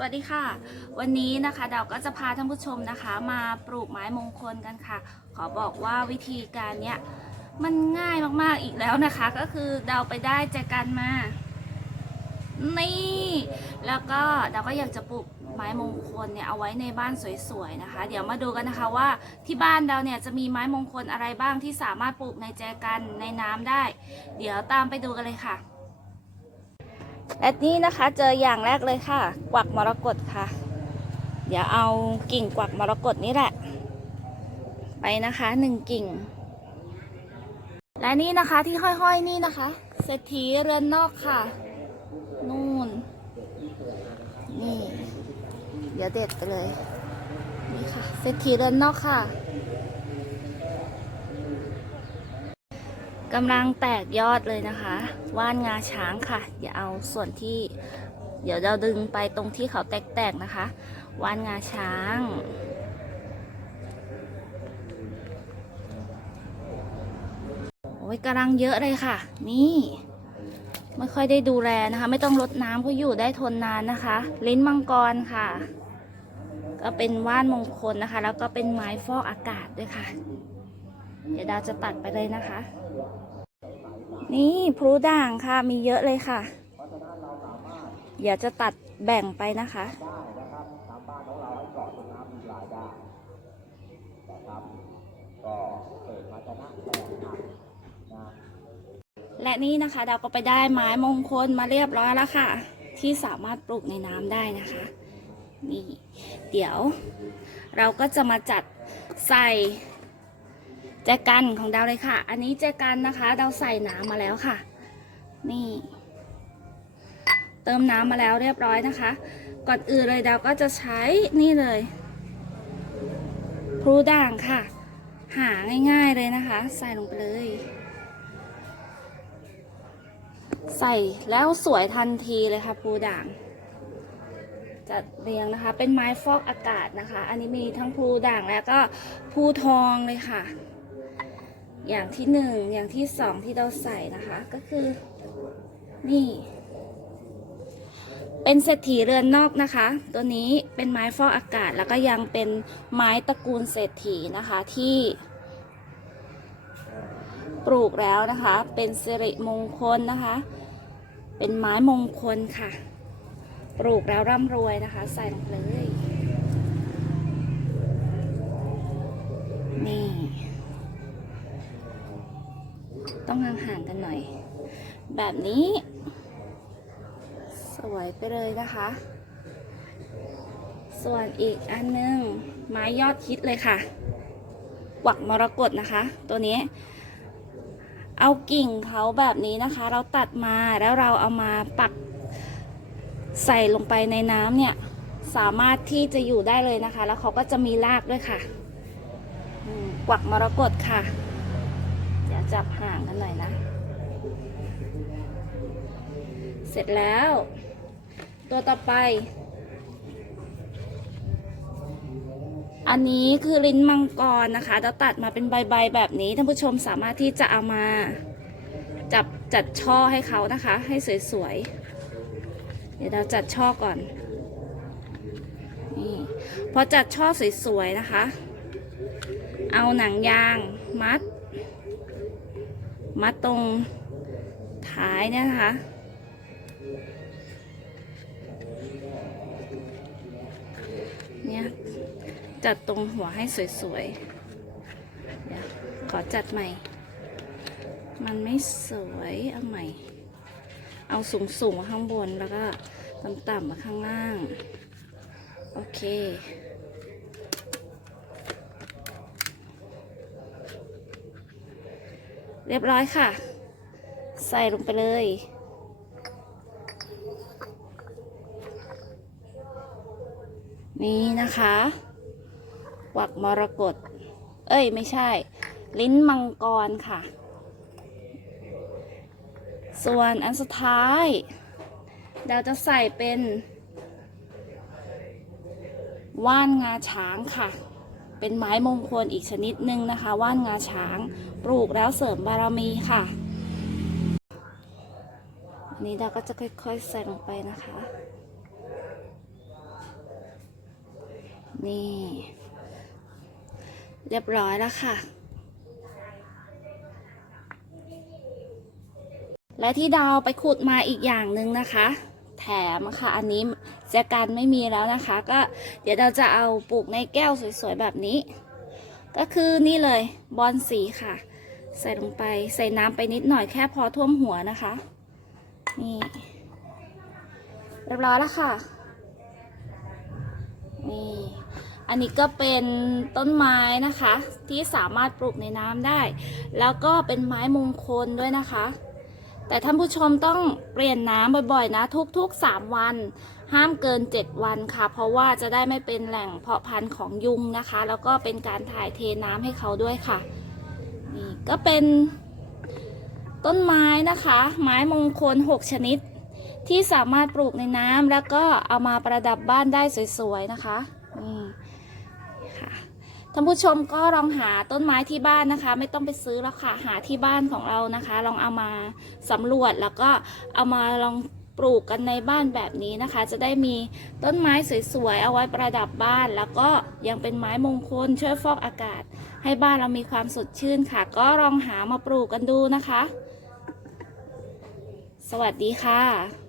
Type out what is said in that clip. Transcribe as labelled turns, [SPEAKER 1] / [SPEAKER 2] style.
[SPEAKER 1] สวัสดีค่ะ วันนี้นะคะดาวก็จะพาท่านผู้ชมนะคะ มาปลูกไม้มงคลกันค่ะ ขอบอกว่าวิธีการเนี้ยมันง่ายมากๆอีกแล้วนะคะ ก็คือดาวไปได้แจกันมา นี่ แล้วก็ดาวก็อยากจะปลูกไม้มงคลเนี่ยเอาไว้ในบ้านสวยๆนะคะ เดี๋ยวมาดูกันนะคะว่าที่บ้านดาเนี่ยจะมีไม้มงคลอะไรบ้างที่สามารถปลูกในแจกันในน้ำได้ เดี๋ยวตามไปดูกันเลยค่ะ และนี่นะคะเจออย่างแรกเลยค่ะ กวักมรกตค่ะ เดี๋ยวเอากิ่งกวักมรกตนี่แหละ ไปนะคะหนึ่งกิ่ง และนี่นะคะที่ห้อยๆนี่นะคะเศรษฐีเรือนนอกค่ะ นู่น นี่ เดี๋ยวเด็ดไปเลย นี่ค่ะเศรษฐีเรือนนอกค่ะ กำลังแตกยอดเลยนะคะ ว่านงาช้างค่ะ อย่าเอาส่วนที่ เดี๋ยวเราดึงไปตรงที่เขาแตกๆนะคะ ว่านงาช้างโอ้ยกำลังเยอะเลยค่ะ นี่ไม่ค่อยได้ดูแลนะคะ ไม่ต้องรดน้ำเขาอยู่ได้ทนนานนะคะ ลิ้นมังกรค่ะ ก็เป็นว่านมงคลนะคะ แล้วก็เป็นไม้ฟอกอากาศด้วยค่ะ เดี๋ยวดาวจะตัดไปเลยนะคะ นี่พลูด่างค่ะมีเยอะเลยค่ะ เดี๋ยวจะตัดแบ่งไปนะคะและนี่นะคะดาวก็ไปได้ไม้มงคลมาเรียบร้อยแล้วค่ะ ที่สามารถปลูกในน้ำได้นะคะนี่เดี๋ยว เราก็จะมาจัดใส่ แจกันของดาวเลยค่ะ อันนี้แจกันนะคะ ดาวใส่น้ำมาแล้วค่ะ นี่ เติมน้ำมาแล้วเรียบร้อยนะคะ ก่อนอื่นเลยดาวก็จะใช้นี่เลยพลูด่างค่ะ หาง่ายๆเลยนะคะ ใส่ลงไปเลย ใส่แล้วสวยทันทีเลยค่ะภูด่างจัดเรียงนะคะ เป็นไม้ฟอกอากาศนะคะ อันนี้มีทั้งภูด่างแล้วก็ภูทองเลยค่ะ อย่างที่หนึ่งอย่างที่สองที่เราใส่นะคะ ก็คือ นี่ เป็นเศรษฐีเรือนนอกนะคะ ตัวนี้เป็นไม้ฟอกอากาศแล้วก็ยังเป็นไม้ตระกูลเศรษฐีนะคะที่ปลูกแล้วนะคะ เป็นสิริมงคลนะคะ เป็นไม้มงคลค่ะ ปลูกแล้วร่ำรวยนะคะ ใส่ลงเลยนี่ ต้องห่างๆกันหน่อย แบบนี้ สวยไปเลยนะคะ ส่วนอีกอันนึง ไม้ยอดฮิตเลยค่ะกวักมรกตนะคะ ตัวนี้ เอากิ่งเขาแบบนี้นะคะ เราตัดมาแล้วเราเอามาปักใส่ลงไปในน้ำเนี่ย สามารถที่จะอยู่ได้เลยนะคะ แล้วเขาก็จะมีรากด้วยค่ะกวักมรกตค่ะ เดี๋ยวจับห่างกันหน่อยนะ เสร็จแล้ว ตัวต่อไป อันนี้คือลิ้นมังกรนะคะจะตัดมาเป็นใบๆแบบนี้ท่านผู้ชมสามารถที่จะเอามาจับจัดช่อให้เขานะคะ ให้สวยๆ เดี๋ยวเราจัดช่อก่อน นี่พอจัดช่อสวยๆนะคะ เอาหนังยางมัด มัดตรงท้ายเนี่ยนะคะ เนี่ย จัดตรงหัวให้สวยๆเดี๋ยวขอจัดใหม่ มันไม่สวย เอาใหม่ เอาสูงๆมาข้างบนแล้วก็ต่ำๆมาข้างล่าง โอเค เรียบร้อยค่ะ ใส่ลงไปเลย นี่นะคะวักมรกตเอ้ย ไม่ใช่ ลิ้นมังกรค่ะ ส่วนอันสุดท้าย เราจะใส่เป็น ว่านงาช้างค่ะ เป็นไม้มงคลอีกชนิดหนึ่งนะคะ ว่านงาช้าง ปลูกแล้วเสริมบารมีค่ะ อันนี้เราก็จะค่อยๆใส่ลงไปนะคะ นี่ เรียบร้อยแล้วค่ะและที่ดาวไปขุดมาอีกอย่างหนึ่งนะคะ แถมค่ะอันนี้ จกันไม่มีแล้วนะคะ ก็เดี๋ยวเราจะเอาปลูกในแก้วสวยๆแบบนี้ ก็คือนี่เลยบอลสีค่ะ ใส่ลงไปใส่น้ำไปนิดหน่อยแค่พอท่วมหัวนะคะ นี่เรียบร้อยแล้วค่ะ นี่ อันนี้ก็เป็นต้นไม้นะคะ ที่สามารถปลูกในน้ำได้ แล้วก็เป็นไม้มงคลด้วยนะคะ แต่ท่านผู้ชมต้องเปลี่ยนน้ำบ่อยๆนะ ทุกๆ 3 วัน ห้ามเกิน 7 วันค่ะ เพราะว่าจะได้ไม่เป็นแหล่งเพาะพันธุ์ของยุงนะคะ แล้วก็เป็นการถ่ายเทน้ำให้เขาด้วยค่ะนี่ก็เป็นต้นไม้นะคะ ไม้มงคล 6 ชนิด ที่สามารถปลูกในน้ำแล้วก็เอามาประดับบ้านได้สวยๆนะคะนี่ค่ะท่านผู้ชมก็ลองหาต้นไม้ที่บ้านนะคะ ไม่ต้องไปซื้อแล้วค่ะหาที่บ้านของเรานะคะ ลองเอามาสำรวจแล้วก็เอามาลอง ปลูกกันในบ้านแบบนี้นะคะ จะได้มีต้นไม้สวยๆเอาไว้ประดับบ้าน แล้วก็ยังเป็นไม้มงคลช่วยฟอกอากาศ ให้บ้านเรามีความสดชื่นค่ะ ก็ลองหามาปลูกกันดูนะคะ สวัสดีค่ะ